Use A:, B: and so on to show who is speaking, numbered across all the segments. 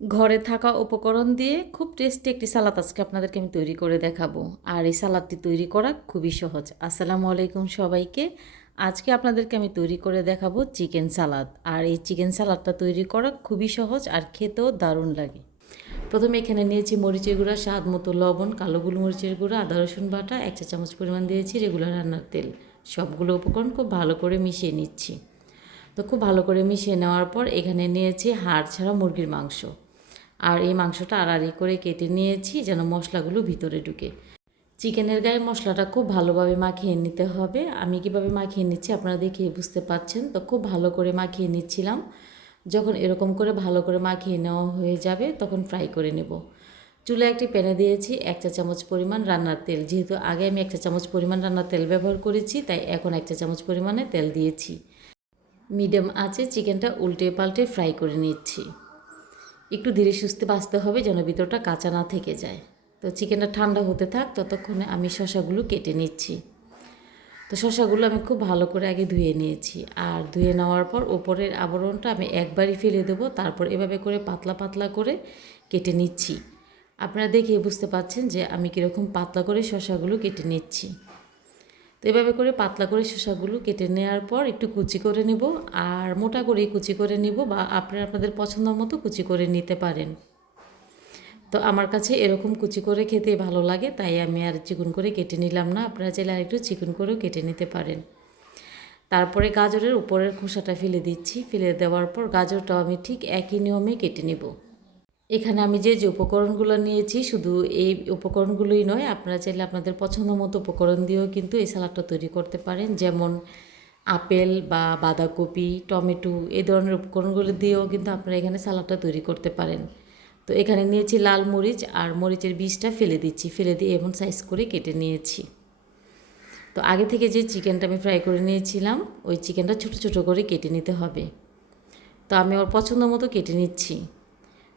A: ঘরে থাকা উপকরণ দিয়ে খুব টেস্টি একটি সালাদ আজকে আপনাদেরকে আমি তৈরি করে দেখাবো। আর এই সালাদটি তৈরি করা খুবই সহজ। আসসালামু আলাইকুম সবাইকে। আজকে আপনাদেরকে আমি তৈরি করে দেখাবো চিকেন সালাদ আর এই চিকেন সালাদটা তৈরি করা খুবই সহজ আর খেতেও দারুণ লাগে। প্রথমে এখানে নিয়েছি মরিচের গুঁড়া, স্বাদ মতো লবণ, কালো গোলমরিচের গুঁড়া, আদা রসুন বাটা, এক চা চামচ পরিমাণ দিয়েছি রেগুলার রান্নার তেল। সবগুলো উপকরণ খুব ভালো করে মিশিয়ে নিচ্ছি। তো খুব ভালো করে মিশিয়ে নেওয়ার পর এখানে নিয়েছি হাড় ছাড়া মুরগির মাংস। আর এই মাংসটা আড়াড়ি করে কেটে নিয়েছি যেন মশলাগুলো ভিতরে ঢুকে। চিকেনের গায়ে মশলাটা খুব ভালোভাবে মাখিয়ে নিতে হবে। আমি কীভাবে মাখিয়ে নিচ্ছি আপনারা দেখে বুঝতে পাচ্ছেন তো খুব ভালো করে মাখিয়ে নিচ্ছিলাম। যখন এরকম করে ভালো করে মাখিয়ে নেওয়া হয়ে যাবে তখন ফ্রাই করে নেব। চুলে একটি প্যানে দিয়েছি এক চা চামচ পরিমাণ রান্নার তেল। যেহেতু আগে আমি এক চা চামচ পরিমাণ রান্নার তেল ব্যবহার করেছি, তাই এখন এক চা চামচ পরিমাণে তেল দিয়েছি। মিডিয়াম আছে চিকেনটা উল্টে পাল্টে ফ্রাই করে নিচ্ছি। একটু ধীরে সুস্থে বাঁচতে হবে যেন ভিতরটা কাঁচা না থেকে যায়। তো চিকেনটা ঠান্ডা হতে থাক, ততক্ষণে আমি শশাগুলো কেটে নিচ্ছি। তো শশাগুলো আমি খুব ভালো করে আগে ধুয়ে নিয়েছি। আর ধুয়ে নেওয়ার পর ওপরের আবরণটা আমি একবারই ফেলে দেবো, তারপর এভাবে করে পাতলা পাতলা করে কেটে নিচ্ছি। আপনারা দেখে বুঝতে পাচ্ছেন যে আমি কীরকম পাতলা করে শশাগুলো কেটে নিচ্ছি। তো এভাবে করে পাতলা করে শসাগুলো কেটে নেওয়ার পর একটু কুচি করে নিব আর মোটা করে কুচি করে নিব বা আপনারা আপনাদের পছন্দ মতো কুচি করে নিতে পারেন। তো আমার কাছে এরকম কুচি করে খেতে ভালো লাগে, তাই আমি আর চিকন করে কেটে নিলাম না। আপনারা চাইলে আর একটু চিকন করেও কেটে নিতে পারেন। তারপরে গাজরের উপরের খোসাটা ফেলে দিচ্ছি। ফেলে দেওয়ার পর গাজরটাও আমি ঠিক একই নিয়মে কেটে নেব। এখানে আমি যে যে উপকরণগুলো নিয়েছি শুধু এই উপকরণগুলোই নয়, আপনারা চাইলে আপনাদের পছন্দ মতো উপকরণ দিয়েও কিন্তু এই সালাডটা তৈরি করতে পারেন। যেমন আপেল বা বাঁধাকপি, টমেটো, এই ধরনের উপকরণগুলো দিয়েও কিন্তু আপনারা এখানে সালাডটা তৈরি করতে পারেন। তো এখানে নিয়েছি লাল মরিচ আর মরিচের বীজটা ফেলে দিচ্ছি, ফেলে দিয়ে এমন সাইজ করে কেটে নিয়েছি। তো আগে থেকে যে চিকেনটা আমি ফ্রাই করে নিয়েছিলাম, ওই চিকেনটা ছোটো ছোটো করে কেটে নিতে হবে। তো আমি ওর পছন্দ মতো কেটে নিচ্ছি।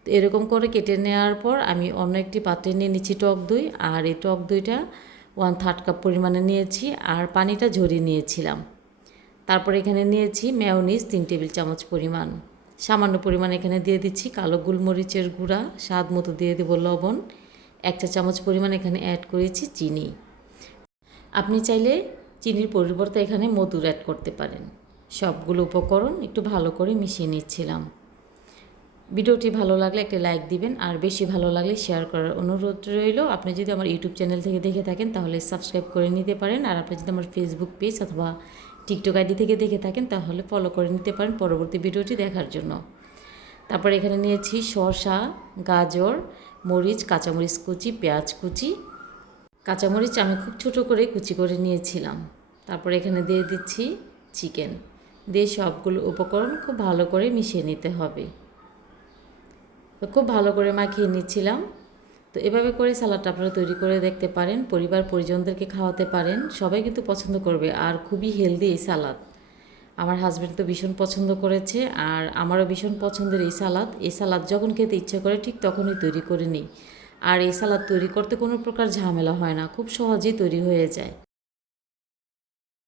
A: তো এরকম করে কেটে নেওয়ার পর আমি অন্য একটি পাত্রে নিয়ে নিচ্ছি টক দই, আর এই টক দইটা ওয়ান থার্ড কাপ পরিমাণে নিয়েছি, আর পানিটা ঝরিয়ে নিয়েছিলাম। তারপর এখানে নিয়েছি মেয়নিজ তিন টেবিল চামচ পরিমাণ। সামান্য পরিমাণ এখানে দিয়ে দিচ্ছি কালো গোলমরিচের গুঁড়া, স্বাদ মতো দিয়ে দেবো লবণ। এক চা চামচ পরিমাণ এখানে অ্যাড করেছি চিনি। আপনি চাইলে চিনির পরিবর্তে এখানে মধুর অ্যাড করতে পারেন। সবগুলো উপকরণ একটু ভালো করে মিশিয়ে নিচ্ছিলাম। ভিডিওটি ভালো লাগলে একটা লাইক দিবেন, আর বেশি ভালো লাগলে শেয়ার করার অনুরোধ রইল। আপনি যদি আমার ইউটিউব চ্যানেল থেকে দেখে থাকেন, তাহলে সাবস্ক্রাইব করে নিতে পারেন, আর আপনি যদি আমার ফেসবুক পেজ অথবা টিকটক আইডি থেকে দেখে থাকেন, তাহলে ফলো করে নিতে পারেন পরবর্তী ভিডিওটি দেখার জন্য। তারপর এখানে নিয়েছি শসা, গাজর, মরিচ, কাঁচামরিচ কুচি, পেঁয়াজ কুচি। কাঁচামরিচ আমি খুব ছোট করে কুচি করে নিয়েছিলাম। তারপর এখানে দিয়ে দিচ্ছি চিকেন। দিয়ে সবগুলো উপকরণ খুব ভালো করে মিশিয়ে নিতে হবে। তো খুব ভালো করে মাখিয়ে নিচ্ছিলাম। তো এভাবে করে সালাডটা আপনারা তৈরি করে দেখতে পারেন, পরিবার পরিজনদেরকে খাওয়াতে পারেন, সবাই কিন্তু পছন্দ করবে আর খুবই হেলদি এই সালাদ। আমার হাজব্যান্ড তো ভীষণ পছন্দ করেছে আর আমারও ভীষণ পছন্দের এই সালাদ। এই সালাদ যখন খেতে ইচ্ছে করে ঠিক তখনই তৈরি করে নিই। আর এই সালাদ তৈরি করতে কোনো প্রকার ঝামেলা হয় না, খুব সহজেই তৈরি হয়ে যায়।